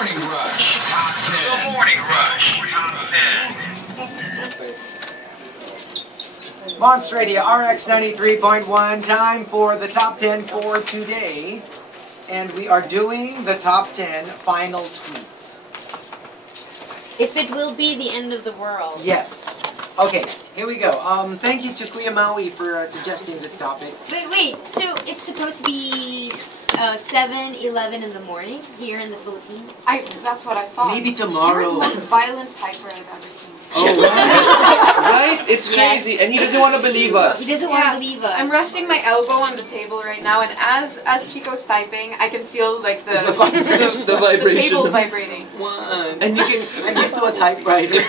Morning Rush Top 10. The Morning Rush Top 10. Monster Radio RX 93.1. Time for the top 10 for today. And we are doing the top 10 final tweets. If it will be the end of the world. Yes. Okay, here we go. Thank you to Kuya Maui for suggesting this topic. Wait. So it's supposed to be 7, 11 in the morning here in the Philippines? That's what I thought. Maybe You're tomorrow. the most violent typer I've ever seen. Oh, right? Right? It's crazy. And he doesn't want to believe us. He doesn't want to believe us. I'm resting my elbow on the table right now, and as Chico's typing, I can feel like the vibration. the table vibrating. And you can. I'm used to a typewriter.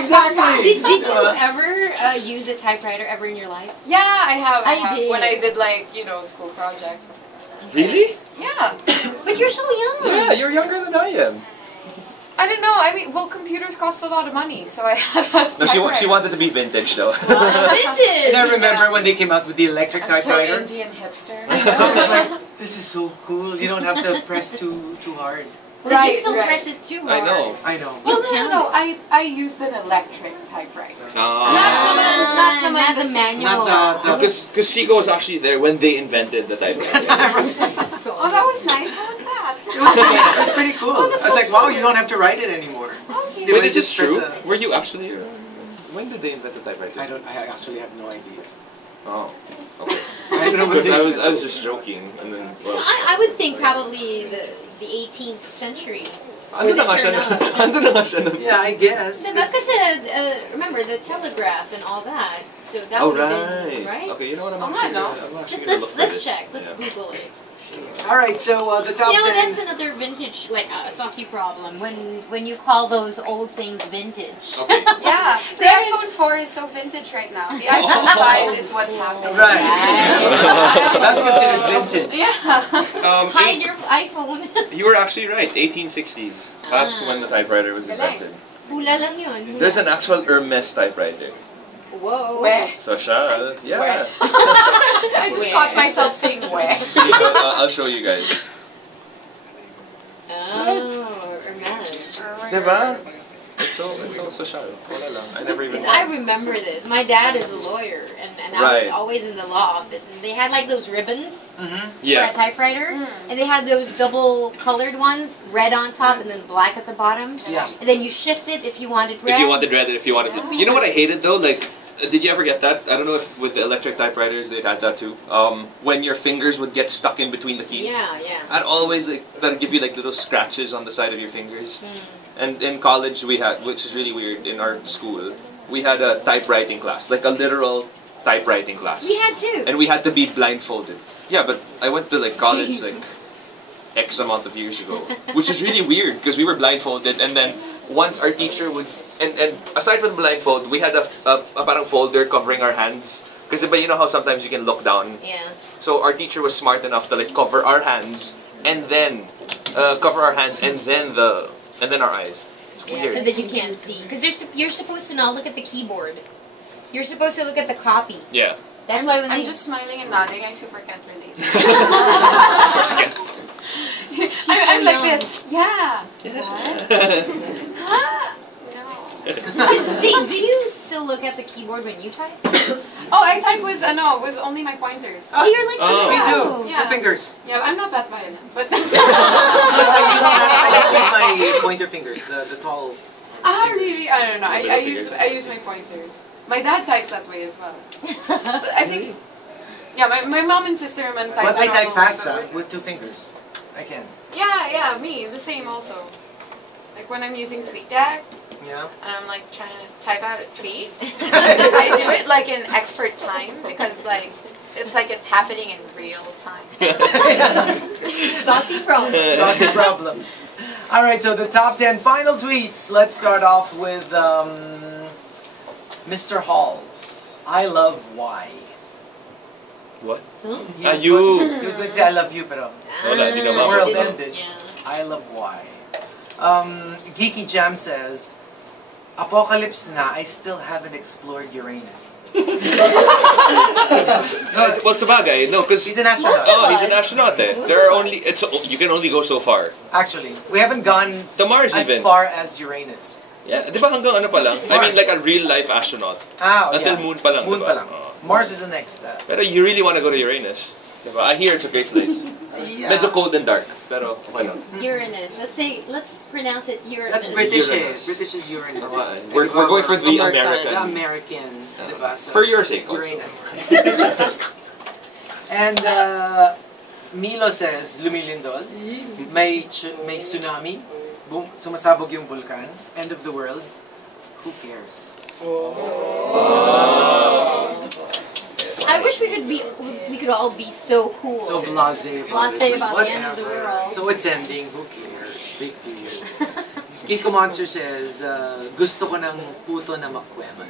Exactly. Did you ever use a typewriter ever in your life? Yeah, I have. I did. When I did school projects. Really? Yeah. But you're so young. Yeah, you're younger than I am. I don't know. I mean, well, computers cost a lot of money, so I had a No, she wanted to be vintage though. Vintage. And I remember when they came out with the electric typewriter. I'm so Indian hipster. I was like, this is so cool. You don't have to press too hard. But you still press it too hard. I know. Well, no. I used an electric typewriter. Not the manual. Because Chico was actually there when they invented the typewriter. Oh, that was nice. How was that? It was pretty cool. I was like, wow, you don't have to write it anymore. Okay. Wait, is this true? Were you actually? When did they invent the typewriter? I actually have no idea. Oh, okay. Because I was just joking, and then. Well, I would think probably the 18th century. Andun na nga siya nun. Yeah, I guess. Because remember the telegraph and all that. So that Oh, would have been right. right. Okay, you know what? I'm actually gonna look for Let's this. check. Let's Yeah. Google it. Alright, so the top 10. That's another vintage, saucy problem. When you call those old things vintage. Okay. Yeah, the iPhone 4 is so vintage right now. The iPhone 5 is what's happening. Right. That's considered vintage. Yeah. Hide your iPhone. You were actually right. 1860s. That's when the typewriter was invented. Hula lang yun. There's an actual Hermes typewriter. Whoa. Where? So siya, yeah. I just caught myself saying where. I'll show you guys. Oh, Hermes. Diba? It's so social. Wala lang. I never even. I remember this. My dad is a lawyer, and I was always in the law office, and they had like those ribbons for a typewriter, and they had those double colored ones, red on top and then black at the bottom. Yeah. And then you shift it if you wanted red. If you wanted red, if you wanted to. You know what I hated though? Like, did you ever get that? I don't know if with the electric typewriters they had that too. When your fingers would get stuck in between the keys. Yeah. I'd always that'd give you like little scratches on the side of your fingers. And in college we had, which is really weird, in our school, we had a typewriting class, like a literal typewriting class. We had too. And we had to be blindfolded. Yeah, but I went to like college like X amount of years ago, which is really weird because we were blindfolded, and then once our teacher would, and aside from the blindfold, we had a parang folder covering our hands. Because you know how sometimes you can look down. Yeah. So our teacher was smart enough to like cover our hands and then our eyes. It's weird. So that you can't see. Because you're supposed to not look at the keyboard. You're supposed to look at the copy. Yeah. That's why when I'm just smiling and nodding. I super can't relate. I'm like this. Yeah. Huh? No. Do you still look at the keyboard when you type? Oh, I type with with only my pointers. Oh, you're like Me too. Yeah. Two fingers. Yeah, I'm not that violent, but. I use my pointer fingers, the tall. Really? I don't know. I use my pointers. My dad types that way as well. But I think. Yeah, my mom and sister type. But I type fast but with 2 fingers. I can. Yeah, me the same also. Like when I'm using TweetDeck. Yeah. And I'm like trying to type out a tweet. I do it like in expert time because like it's happening in real time. saucy problems. Saucy problems. Alright, so the top 10 final tweets. Let's start off with Mr. Halls. I love why. What? He was you. He was going to say I love you, pero Wala, di ka the world mabot. ended. Yeah. I love why. Geeky Jam says, Apocalypse na, I still haven't explored Uranus. Well, sabagay, no, because He's an astronaut. oh, he's an astronaut. There are only you can only go so far. Actually, we haven't gone To Mars as even. far as Uranus. Yeah, di ba hanggang ano pa lang? I mean, like a real life astronaut. Ah, Until yeah. moon pa lang, Moon diba? pa lang. Oo. Mars is the next. Pero you really want to go to Uranus. Diba? I hear it's a great place. Yeah. Medyo cold and dark, pero okay lang. Uranus. Let's pronounce it Uranus. That's British. Uranus. British is Uranus. We're going for the American. The American. Diba? So For your sake also. Uranus. And Milo says, lumilindol, may tsunami, boom, sumasabog yung vulkan, end of the world, who cares? I wish we could all be so cool. So blasé. Blasé about the end of the world. So it's ending, who cares? Big deal. Kiko Monster says, gusto ko ng puto na makwema.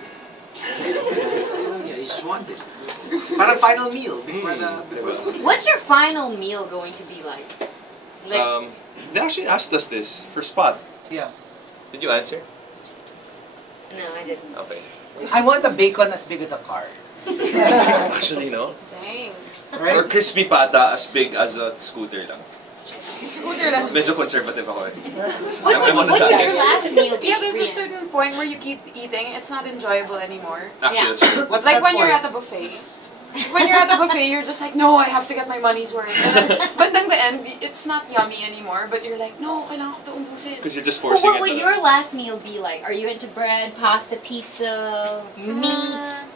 Yeah, you just want it. Para final meal. Before What's your final meal going to be like? They actually asked us this for Spot. Yeah. Did you answer? No, I didn't. Okay. I want a bacon as big as a car. Actually, no. Dang. Right? Or crispy pata as big as a scooter lang. Scooter lang. Medyo conservative ako eh. What I'm on would a your diet. last meal be? Yeah, there's a Rhian? certain point where you keep eating, it's not enjoyable anymore. Actually, that's true. What's Like that when you're point? at the buffet. When you're at the buffet, you're just like, no, I have to get my money's worth. And then, but then the end, it's not yummy anymore, but you're like, no, kailangan ko ito ubusin. Because you're just But forcing what it. would your last meal be like? Are you into bread, pasta, pizza, meat?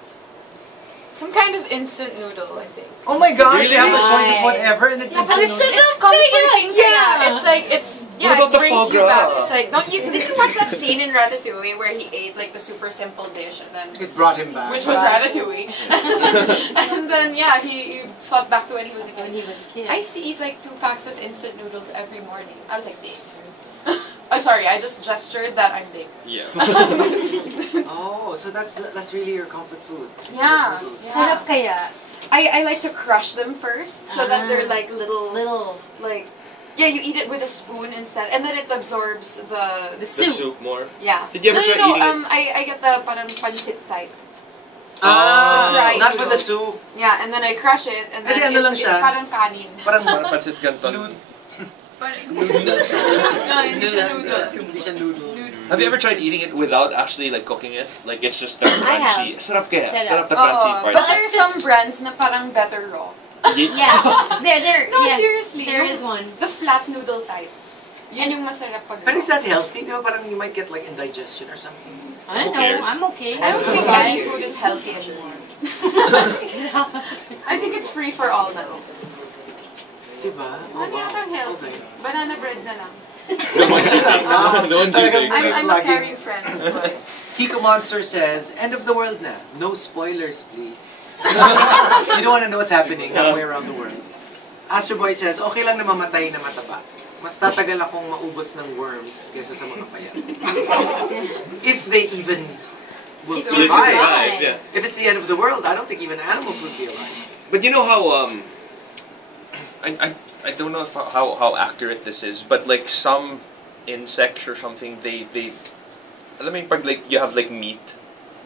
Some kind of instant noodle, I think. Oh my gosh, Really? you have a choice of Right. whatever and it's Yeah, but instant it's noodles. It's comforting. Yeah. It's like, yeah, What about it the brings foie you back. gras? It's like, did you watch that scene in Ratatouille where he ate like the super simple dish and then, It brought him back. which was Ratatouille. And then, yeah, he thought back to when he was a When kid. he was a kid. I used to eat like 2 packs of instant noodles every morning. I was like this. Oh, sorry, I just gestured that I'm big. Yeah. Oh, so that's really your comfort food. Yeah. Noodles. Sarap kaya. I like to crush them first so that they're like little, like, yeah, you eat it with a spoon instead, and then it absorbs the The soup. soup more. yeah. Did you ever try eating it? I get the parang pancit type. Ah, Dry not for the noodles. soup. Yeah, and then I crush it, and then Edi, ano lang it's siya? parang kanin. Parang Parang pancit canton. No, hindi siya noodle. Hindi siya noodle. Have you ever tried eating it without actually like cooking it? Like it's just the I have. crunchy. Sarap kaya. Sarap. Sarap the crunchy Oo, part. but there are some brands na parang better raw. Yeah, there. No, yeah, seriously. there yung- is one. The flat noodle type. Yan yung masarap pag But is raw. that healthy? Di ba parang you might get like indigestion or something? I don't Who cares? know. I'm okay. I don't think Bye. any food is healthy anymore. I think it's free for all now. Diba? Ano yata healthy? Okay. Banana bread na lang. The ones you think. The ones you think. I'm a Plugging. caring friend. That's why. Kiko Monster says, end of the world na. No spoilers, please. You don't want to know what's happening halfway around the world. Astro Boy says, okay lang na mamatay na mataba. Mas tatagal akong maubos ng worms kaysa sa mga payat. If they even will If they survive. survive. Yeah. If it's the end of the world, I don't think even animals would be alive. But you know how I don't know if how accurate this is, but like some insects or something, they I mean, pag like you have like meat,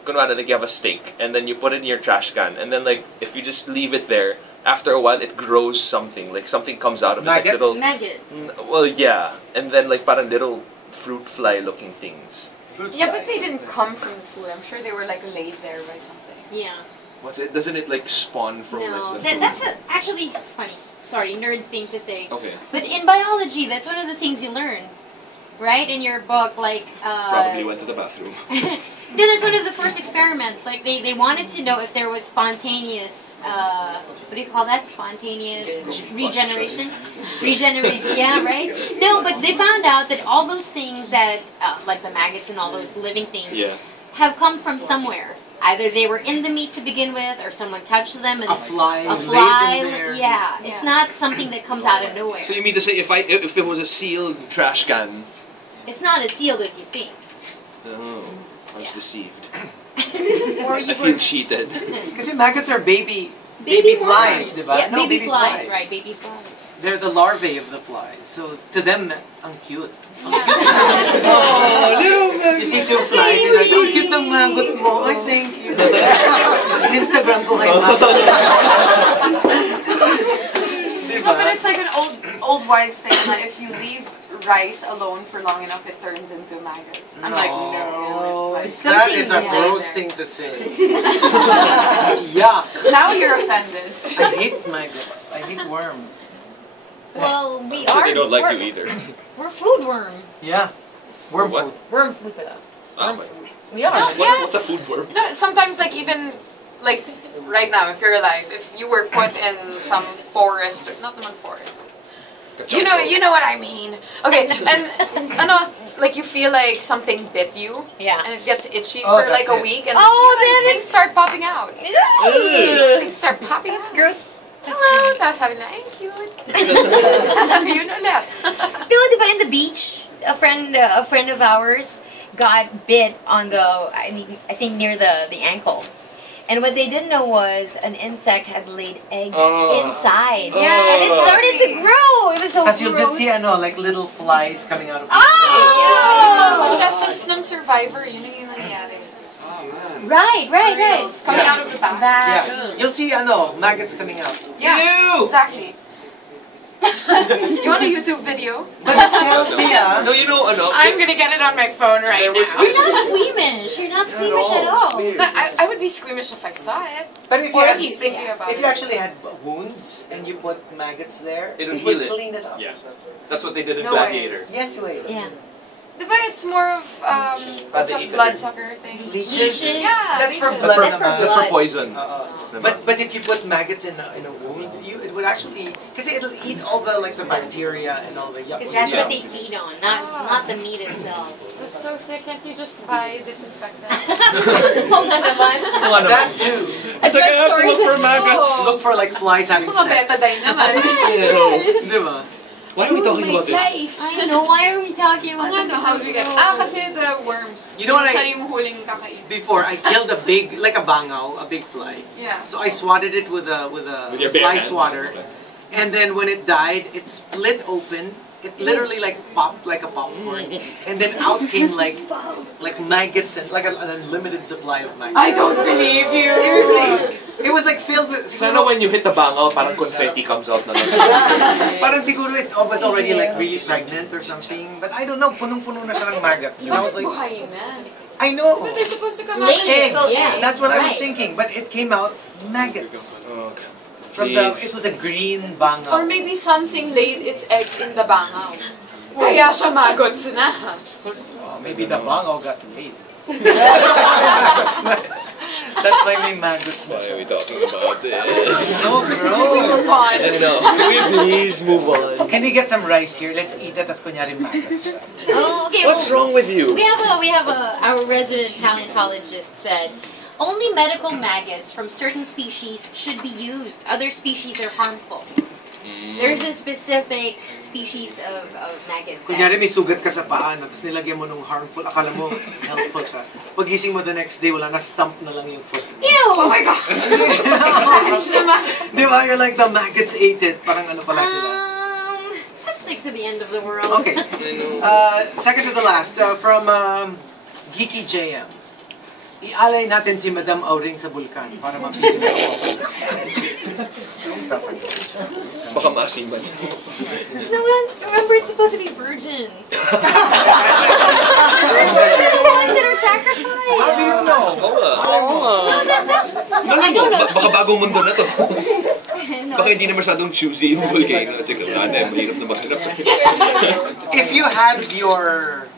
kunwari like you have a steak, and then you put it in your trash can, and then like if you just leave it there, after a while it grows something, like something comes out of it, like Maggots? little. Nuggets. Well, yeah, and then like parang little fruit fly looking things. Yeah, but they didn't come from the food. I'm sure they were like laid there by something. Yeah. What's it? Doesn't it like spawn from No, like the food? that's actually funny. Sorry, nerd thing to say. Okay. But in biology, that's one of the things you learn, right? In your book, like. Probably went to the bathroom. Then that's one of the first experiments. Like they wanted to know if there was spontaneous. What do you call that? Spontaneous regeneration. Regenerate. Yeah, right. No, but they found out that all those things that, like the maggots and all those living things, Yeah. have come from somewhere. Either they were in the meat to begin with, or someone touched them and A fly A laid fly. in there. Yeah, it's not something that comes out of nowhere. So you mean to say if it was a sealed trash can? It's not as sealed as you think. Oh, I was Yeah. deceived. Or you I feel were cheated. Kasi maggots are baby baby flies, diba? Yeah, No, baby flies, flies. right? Baby flies. they're the larvae of the flies. So to them, ang cute. Oh, little You see two flies, you're like, ang cute ng maggot mo. I thank you. Instagram ko kay Maggot. No, but it's like an old wives' thing. Like if you leave rice alone for long enough, it turns into maggots. I'm like, no. It's like, That is a gross thing to say. Yeah. now you're offended. I hate maggots. I hate worms. Well, we So are. they don't like we're, you either. We're food worm. Yeah. Worm What? food. Worm food pala. Ah, Worm okay. food. We are. Yeah. What's a food worm? No, sometimes like even like right now, if you're alive, if you were put in some forest, or not the forest. You know what I mean. Okay, and know, like you feel like something bit you, Yeah. and it gets itchy Oh, for like that's a it. week, and Oh, things start popping out. Ugh. Things start popping out. Gross. Hello, tapos sabi na, ay, cute. Yun ulit. No, diba in the beach, a friend of ours got bit on the I think near the ankle. And what they didn't know was an insect had laid eggs inside. Yeah, And it started to grow. It was so Because gross. you'll just see, like little flies coming out of Oh! Contestants ng Survivor, yun yung nangyayari. Right. It's coming out of the back. Yeah. You'll see, maggots coming out. Yeah, exactly. You want a YouTube video? But it's healthy, No, you know, I'm gonna get it on my phone right There was now. You're not squeamish. You're not squeamish at all. But I would be squeamish if I saw it. But if Or you, if he's thinking about if it. you actually had wounds and you put maggots there, It'll it heal will it. clean it up. Yeah. That's what they did in No way. Gladiator. Yes, wait. Yeah. Diba it's more of what's a eat bloodsucker thing? Leeches? Yeah, That's for leeches. blood. That's for naman. That's for blood. poison. But if you put maggots in a wound, it would actually, because it'll eat all the bacteria and all the yuck. Because that's Yeah. what they feed on, not the meat itself. That's so sick. Can't you just buy disinfectant? Oo nga naman. That too. That's like what I have to stories look for is- maggots. Look for flies having Mga sex. betadine naman. Diba? Why are we talking May about this? flies. I know, why are we talking about Ano, how do you get? Kasi the worms. You know what Siya yung huling kakain. Before, I killed a big, like a bangaw, a big fly. Yeah. So I swatted it with a With your bare fly hands. swatter. And then when it died, it split open. It literally popped like a popcorn. And then out came like maggots and like an unlimited supply of maggots. I don't believe you. Seriously. It was like filled with... Sana when you hit the bangaw, parang confetti comes out na lang. Parang siguro it was already like really pregnant or something. But I don't know, punong-puno na siya ng maggots. And I was like, Buhay na. I know. But they're supposed to come out Eggs. Eggs. Yeah. That's what I was Right. thinking. But it came out maggots. Okay. From it was a green bangaw. Or maybe something laid its eggs in the bangaw. Kaya siya magots na. Maybe the bangaw got laid. That's why may maggots. Why are we talking about this? So gross. Move on. No, can we please move on? Can we get some rice here? Let's eat it as kunyari maggots. Oh, okay. What's wrong with you? We have our resident paleontologist said only medical maggots from certain species should be used. Other species are harmful. There's a specific species of maggots. Kunyari may sugat ka sa paa, tapos nilagyan mo nung harmful, akala mo helpful siya. Pagising mo the next day, wala na, stump na lang yung foot. Ew! Oh my god. Exaggerate naman. Di ba? You're like, the maggots ate it. Parang ano pala sila. Let's stick to the end of the world. Okay. Second to the last, from Geeky JM. Ialay natin si Madam Auring sa bulkan para mapigil ako. Baka masiman. No, remember, it's supposed to be virgins. Virgins are the ones that are sacrificed. How do you know? No, that's... I don't know. Baka bagong mundo na to. No. Baka hindi na masyadong choosy yung volcano. Sige, wala na, mahirap na maghanap. If you had your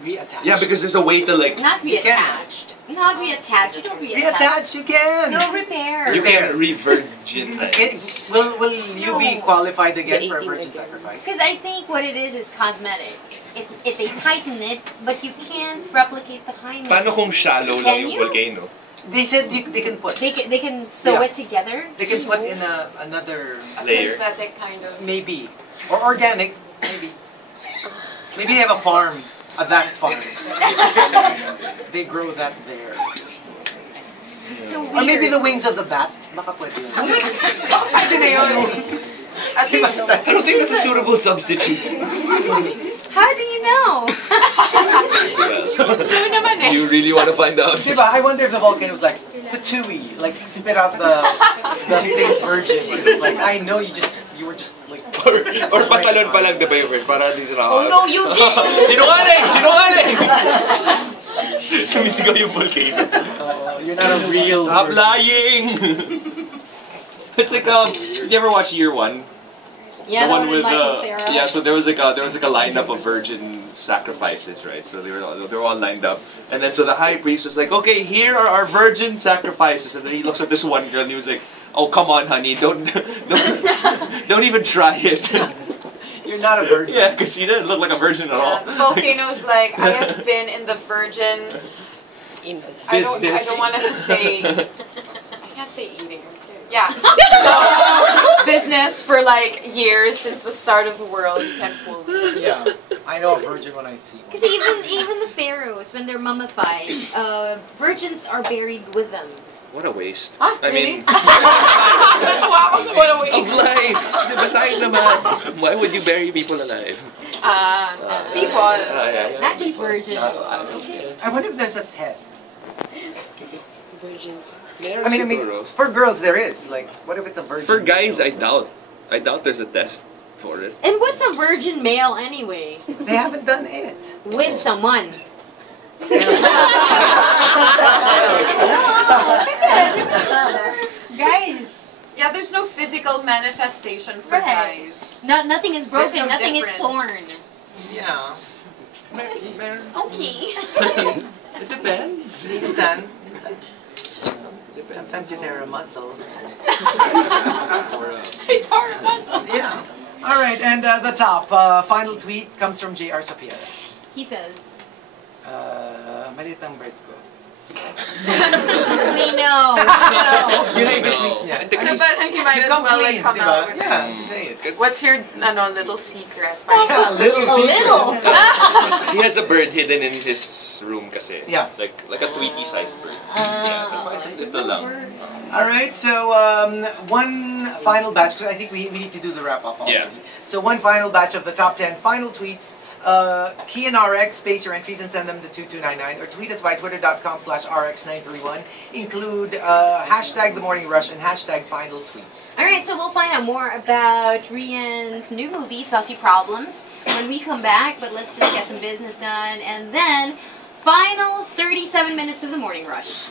reattached. Yeah, because there's a way to like... Not You can. reattached. Not reattached. You don't reattach. Reattach, you can. No repair. You can re-virginize. Will you be No. qualified again The for a 18 virgin again. sacrifice? Because I think what it is cosmetic. If they tighten it, but you can't replicate the highness. Paano kung shallow lang Can yung you? volcano? They said they can put. They can sew Yeah. it together. They can put in another A Layer. synthetic kind of. maybe or organic maybe. Maybe they have a farm, that farm. They grow that there. So weird. Or maybe the wings of the bat. Baka pwede yun. Pwede na yun. At least, I don't think that's a suitable substitute. How do you know? You really want to find out? Diba, I wonder if the volcano was like, patooey, like spit out the fake virgin. It's like, I know you were just like... Or patalon pa lang, diba yung first? Para dito na Oh no, you did! Sinungaling! Sinungaling! Sumisigaw yung volcano. You're not a real... Stop lying! It's like, you ever watch Year One? Yeah, The one with Sarah. yeah. So there was like a lineup of virgin sacrifices, right? So they were all lined up, and then so the high priest was like, "Okay, here are our virgin sacrifices," and then he looks at this one girl and he was like, "Oh, come on, honey, don't even try it." You're not a virgin. Yeah, because she didn't look like a virgin at all. the volcano's like, I have been in the virgin. I don't want to say. I can't say eating. Yeah. Business for like years since the start of the world. You can't fool me. Yeah. I know a virgin when I see one. Because even the pharaohs, when they're mummified, virgins are buried with them. What a waste. Huh? I Really? mean, What a of waste. life. Basahin naman. Why would you bury people alive? People. Yeah. Not just virgins. I wonder if there's a test. Virgin. I mean, for girls there is. Like, what if it's a virgin? For guys, I doubt. I doubt there's a test for it. And what's a virgin male anyway? They haven't done it. With someone. Guys. Yeah, there's no physical manifestation for Right. guys. Nothing is There's broken, no nothing difference. is torn. Yeah. Okay. It depends. Minsan. Sometimes you tear a muscle. It's hard muscle. Yeah. All right, and the top final tweet comes from JR Sapir. He says, Maliit ang bread ko. we know. Yun ang tweet niya. So, but he might as well like come out with Yeah, say it. What's your little secret? A little A little. He has a bird hidden in his room kasi. Yeah. Like a Tweety-sized bird. Yeah, that's why it's a little lang. All right, so one final batch, because I think we need to do the wrap-up already. Yeah. So one final batch of the top 10 final tweets. Key in RX, space your entries and send them to 2299 or tweet us by twitter.com/rx931. Include hashtag The Morning Rush and hashtag final tweets. Alright, so we'll find out more about Rhian's new movie, Saucy Problems, when we come back, but let's just get some business done, and then final 37 minutes of The Morning Rush.